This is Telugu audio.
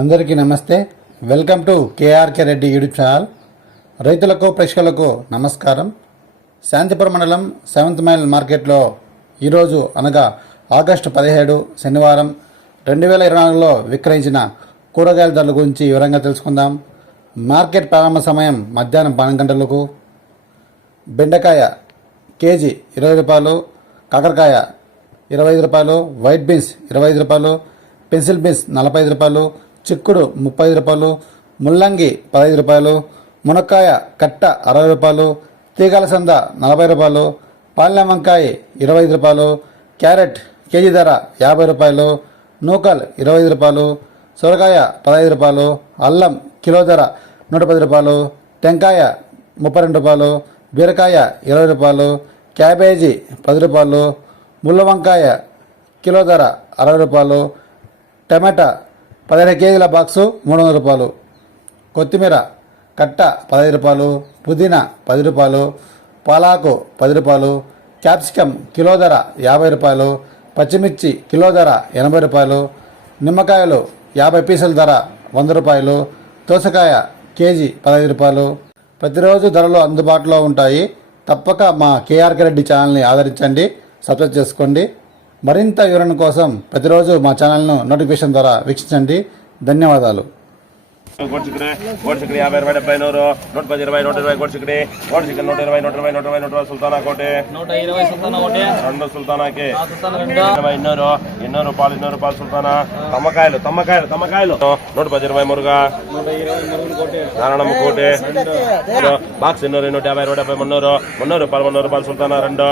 అందరికీ నమస్తే. Welcome to KRK Reddy YouTube channel. రైతులకు ప్రేక్షకులకు నమస్కారం. శాంతిపురం మండలం సెవెంత్ మైల్ మార్కెట్లో ఈరోజు అనగా ఆగస్టు పదిహేడు శనివారం రెండు వేల ఇరవై నాలుగులో విక్రయించిన కూరగాయల ధరల గురించి వివరంగా తెలుసుకుందాం. మార్కెట్ ప్రారంభ సమయం మధ్యాహ్నం పన్నెండు గంటలకు. బెండకాయ కేజీ ఇరవై రూపాయలు కాకరకాయ ఇరవై ఐదు రూపాయలు వైట్ బీన్స్ ఇరవై ఐదు రూపాయలు పెన్సిల్ బీన్స్ నలభై ఐదు రూపాయలు చిక్కుడు ముప్పై రూపాయలు ముల్లంగి పదహైదు రూపాయలు మునక్కాయ కట్ట అరవై రూపాయలు తీగల సంద నలభై రూపాయలు పాలన వంకాయ ఇరవై ఐదు రూపాయలు క్యారెట్ కేజీ ధర యాభై రూపాయలు నూకల్ ఇరవై ఐదు రూపాయలు సొరకాయ పదహైదు రూపాయలు అల్లం కిలో ధర నూట పది రూపాయలు టెంకాయ ముప్పై రెండు రూపాయలు బీరకాయ ఇరవై రూపాయలు క్యాబేజీ పది రూపాయలు ముళ్ళ వంకాయ కిలో ధర అరవై రూపాయలు టమాటా పదిహేను కేజీల బాక్సు మూడు వందల రూపాయలు. కొత్తిమీర కట్ట పదహైదు రూపాయలు పుదీనా పది రూపాయలు పాలాకు పది రూపాయలు క్యాప్సికమ్ కిలో ధర యాభై రూపాయలు పచ్చిమిర్చి కిలో ధర ఎనభై రూపాయలు నిమ్మకాయలు యాభై పీసుల ధర వంద రూపాయలు దోసకాయ కేజీ పదహైదు రూపాయలు. ప్రతిరోజు ధరలు అందుబాటులో ఉంటాయి. తప్పక మా కేఆర్కే రెడ్డి ఛానల్ని ఆదరించండి సబ్స్క్రైబ్ చేసుకోండి. మరింత వివరణ కోసం ప్రతిరోజు మా ఛానల్ను నోటిఫికేషన్ ద్వారా వీక్షించండి. ధన్యవాదాలు. యాభై నూట పది ఇరవై నూట ఇరవై నూట ఇరవై నూట నూట నూట సుల్తానా ఇరవై రూపాయలు తమ్మకాయలు పది ఇరవై మురుగా. నారాయణమ్మ కోటి. బాక్స్ ఎన్నో నూట యాభై ఇరవై డెబ్బై మున్నూరు. మున్నూరు రూపాయలు మున్నూరు రూపాయలు సుల్తానా. రెండు.